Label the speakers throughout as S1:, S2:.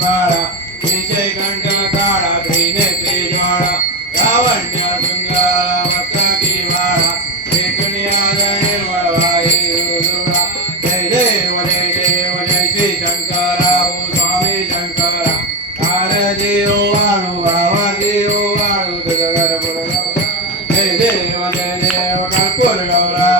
S1: बाळा श्रीचे कंठला काळा त्रिनेत्री ज्वाळा. लावण्य सुंदर वस्त्राकी बाळा श्रीतुनिया निर्मळ वाई दुर्गा जय देव जय देव जय श्री शंकरा. ओ स्वामी शंकरा. कार देव वाळू भावा देव वाळू जय देव जय देव कर्पूर गौरा.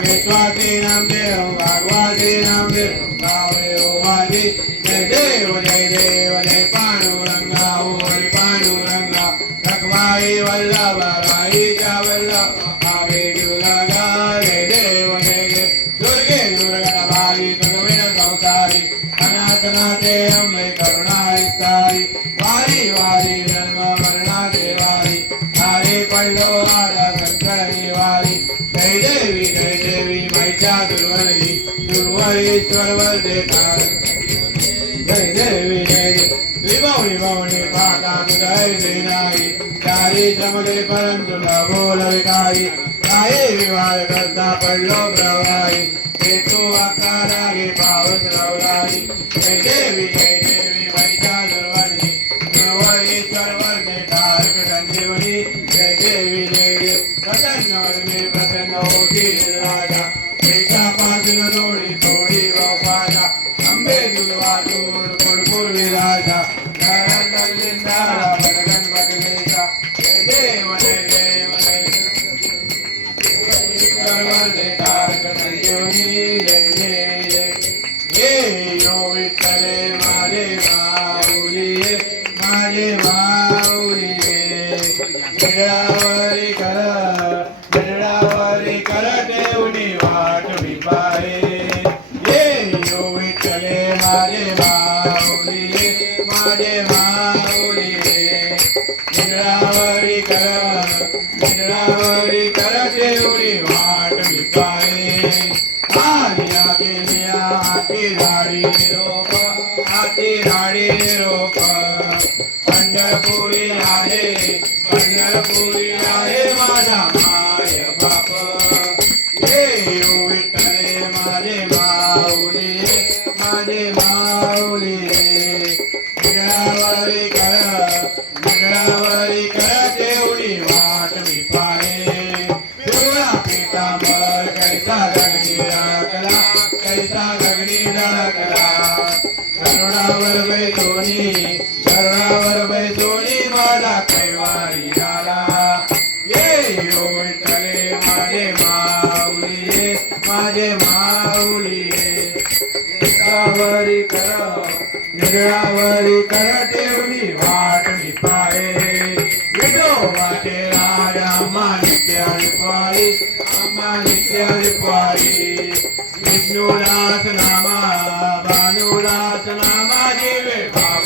S1: விஸ்வாசீனம் தேவம் பகவாசீனம் தேவம் காவே ஓவாதி ஜெய தேவ ஜெய தேவ ஜெய பாண்டுரங்கா ஓரி பாண்டுரங்கா ரக்வாயி வல்லப ராயி ஜா வல்லப காவே துலகா ஜெய தேவ ஜெய தேவ. துர்கே துர்கா பாரி துர்வேன சம்சாரி அநாதநாதே அம்மை கருணா இத்தாரி வாரி வாரி நன்ம வர்ணா தேவாரி ஹரே பல்லோ ஆட देवी मैच्या दुर्वरी दुर्वरीश्वर जय देवी जय पाका देनाई चारी जमले परंतु न बोल काय विवाह करता पडलो प्रवाही. पावस जय देवी जय देवी तारक संजीवनी जय देवी जय प्रसन्न प्रसन्न होती राजा. దిల తోడి తోడి గోపాల అంబే దిల్వా తోడు కొడుకులు విరాజ దేవ దేవ దేవ विठ्ठले माऊली माझे माऊली बिडावरी कर बिडावरी कर वाट विपारे आलिया हाती झाडी निरोप हाती झाडी निरोप पंढरपुरी आहे पंढरपुरी आहे गगनी करा करुणावर बैसोनी करुणावर बैसोनी माझा कैवारी आला. ये यो विठ्ठले माझे माऊली माझे माऊली निरावरी कर निरावरी कर देवनी वाट मी पाये विडो वाटे राजा अम्मा पाळी अम्मा पाळी विष्णुनाथ नाम भानुदास नामा देवे कर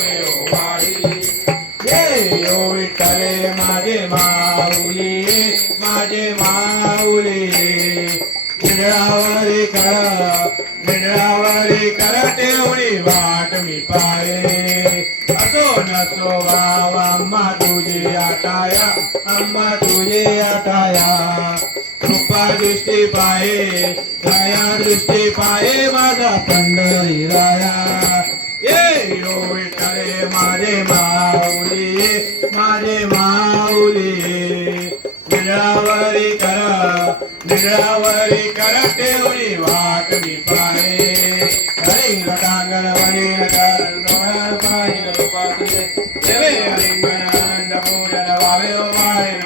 S1: कर तेवढी वाट मी पाळे. असो नसो अम्मा तुझी आटाया अम्मा तुझी आटाया कृपा दृष्टी पाये दया दृष्टी पाये माझा पंढरी राया. ये यो विठ्ठले माझे माऊली माझे माऊली. कर निळावरी कर तेवढी वाट मी पाये हरिंग टांगण वनीन कर डोळ्यार पायी कृपातुले देवे हरिंगण आनंद पूजन वावेव वाळीन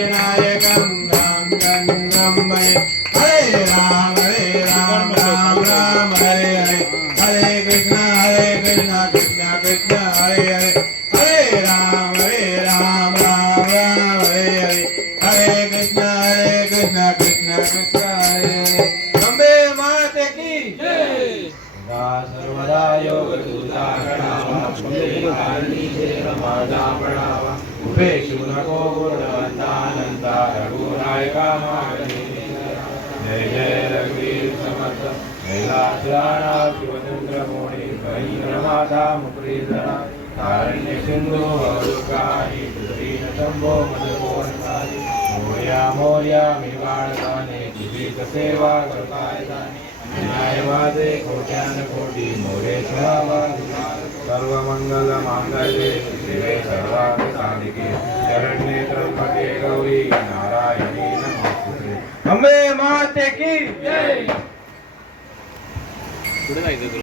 S1: कृष्ण कृष्ण हरे माते की सदा सर्वदा योग तुझा देव माझा पडावा नको रघुनायका मागणी जय जय रघुवीर समर्थ कैलासराणा शिवचंद्र मोणी मुकुरीधरा तारण्य शंभो मोर्या मोर्या मी तुझीच सेवा करताय जाणे कोट्यान कोटी मोरे सुहावा सर्व मंगल मांगल्ये शिवे सर्वांग शरण्ये त्र्यंबके गौरी नारायणी नमस्ते अम्बे माते की जय.